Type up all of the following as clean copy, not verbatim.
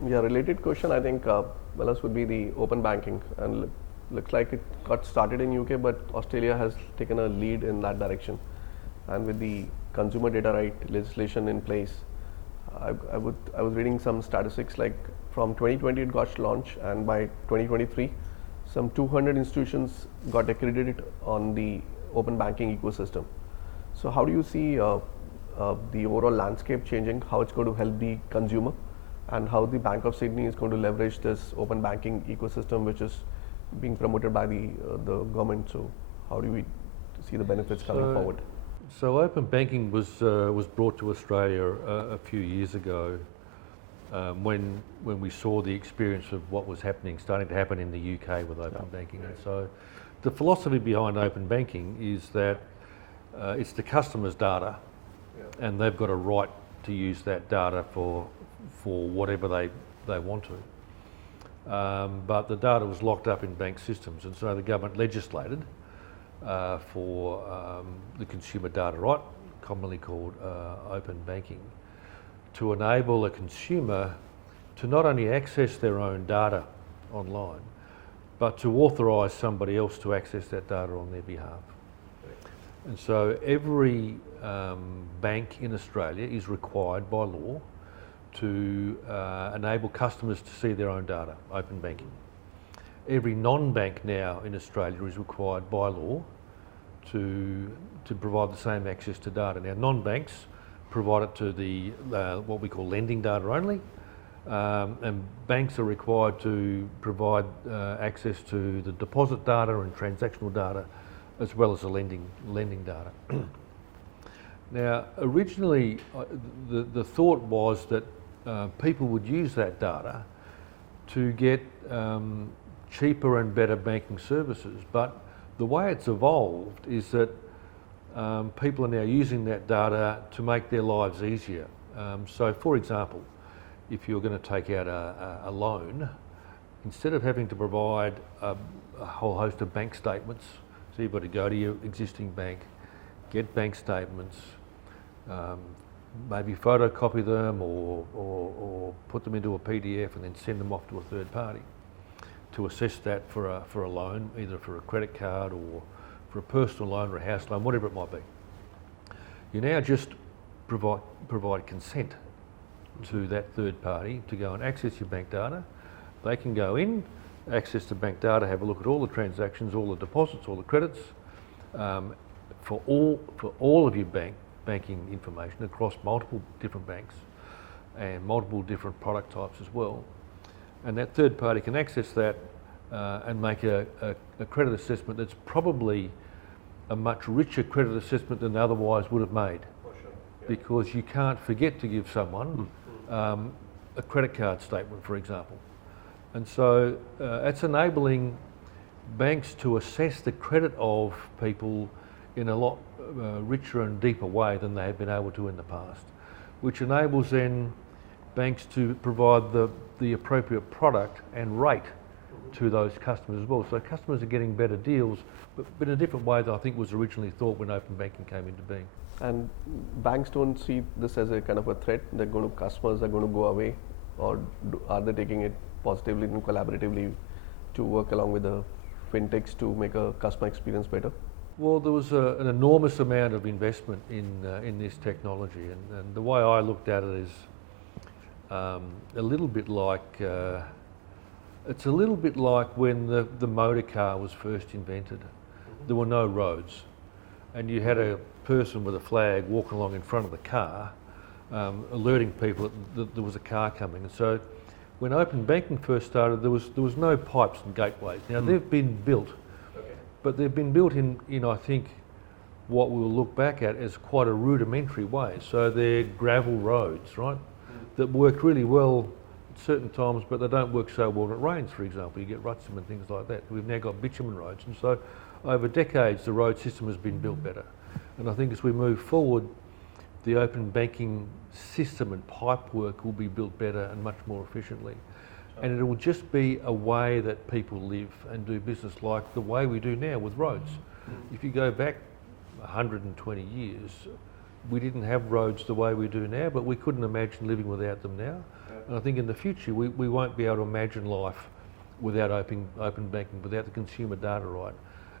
Related question, I think, Velas, would be the open banking. And looks like it got started in UK, but Australia has taken a lead in that direction. And with the consumer data right legislation in place, I was reading some statistics like from 2020 it got launched, and by 2023, some 200 institutions got accredited on the open banking ecosystem. So how do you see the overall landscape changing, how it's going to help the consumer, and how the Bank of Sydney is going to leverage this open banking ecosystem, which is being promoted by the government? So how do we see the benefits coming forward? So open banking was brought to Australia a few years ago when we saw the experience of what was starting to happen in the UK with open banking. And so the philosophy behind open banking is that it's the customer's data, and they've got a right to use that data for whatever they want to. But the data was locked up in bank systems, and so the government legislated for the consumer data right, commonly called open banking, to enable a consumer to not only access their own data online, but to authorise somebody else to access that data on their behalf. And so every bank in Australia is required by law to enable customers to see their own data, open banking. Every non-bank now in Australia is required by law to provide the same access to data. Now, non-banks provide it to the what we call lending data only, and banks are required to provide access to the deposit data and transactional data, as well as the lending data. Now, originally, the thought was that people would use that data to get cheaper and better banking services, but the way it's evolved is that people are now using that data to make their lives easier. So, for example, if you're going to take out a loan, instead of having to provide a whole host of bank statements, so you've got to go to your existing bank, get bank statements, maybe photocopy them or put them into a PDF and then send them off to a third party to assess that for a loan, either for a credit card or for a personal loan or a house loan, whatever it might be. You now just provide consent to that third party to go and access your bank data. They can go in, access the bank data, have a look at all the transactions, all the deposits, all the credits, for all of your banking information across multiple different banks and multiple different product types as well. And that third party can access that and make a credit assessment that's probably a much richer credit assessment than they otherwise would have made. For sure. Yeah. Because you can't forget to give someone a credit card statement, for example. And so it's enabling banks to assess the credit of people in a lot richer and deeper way than they have been able to in the past, which enables then banks to provide the appropriate product and rate to those customers as well. So customers are getting better deals, but in a different way than I think was originally thought when open banking came into being. And banks don't see this as a kind of a threat that customers are going to go away, or are they taking it positively and collaboratively to work along with the fintechs to make a customer experience better? Well, there was an enormous amount of investment in this technology, and the way I looked at it is a little bit like it's a little bit like when the motor car was first invented. There were no roads, and you had a person with a flag walking along in front of the car, alerting people that there was a car coming. And so, when open banking first started, there was no pipes and gateways. Now they've been built, but they've been built in I think what we'll look back at as quite a rudimentary way. So they're gravel roads, right, that work really well at certain times, but they don't work so well when it rains, for example. You get ruts and things like that. We've now got bitumen roads, and so over decades the road system has been built better. And I think as we move forward, the open banking system and pipe work will be built better and much more efficiently. And it will just be a way that people live and do business like the way we do now with roads. If you go back 120 years, we didn't have roads the way we do now, but we couldn't imagine living without them now. and I think in the future we won't be able to imagine life without open banking, without the consumer data right,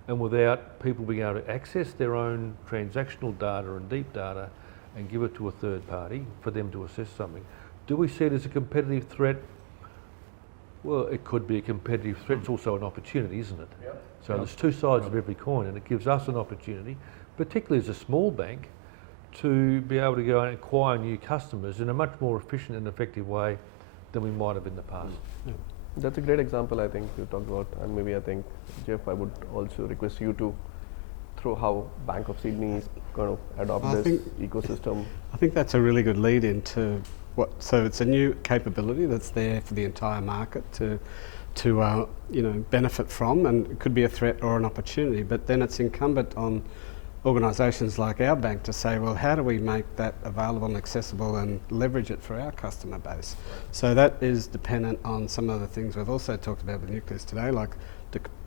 and without people being able to access their own transactional data and deep data and give it to a third party for them to assess something. Do we see it as a competitive threat? Well, it could be a competitive threat. It's also an opportunity, isn't it? Yep. So there's two sides of every coin, and it gives us an opportunity, particularly as a small bank, to be able to go and acquire new customers in a much more efficient and effective way than we might have in the past. That's a great example, I think, you talked about, and maybe I think, Jeff, I would also request you to throw how Bank of Sydney is going to adopt this ecosystem. I think that's a really good lead into so it's a new capability that's there for the entire market to benefit from, and it could be a threat or an opportunity, but then it's incumbent on organisations like our bank to say, well, how do we make that available and accessible and leverage it for our customer base? So that is dependent on some of the things we've also talked about with Nucleus today, like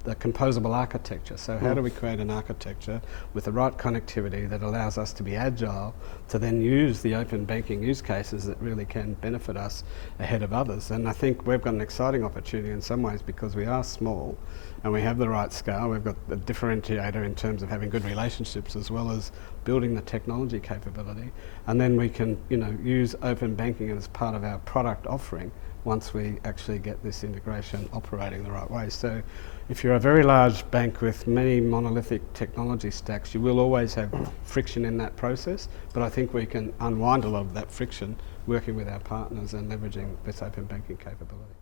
the composable architecture. So how do we create an architecture with the right connectivity that allows us to be agile to then use the open banking use cases that really can benefit us ahead of others? And I think we've got an exciting opportunity in some ways because we are small and we have the right scale. We've got a differentiator in terms of having good relationships as well as building the technology capability. And then we can use open banking as part of our product offering once we actually get this integration operating the right way. So if you're a very large bank with many monolithic technology stacks, you will always have friction in that process, but I think we can unwind a lot of that friction working with our partners and leveraging this open banking capability.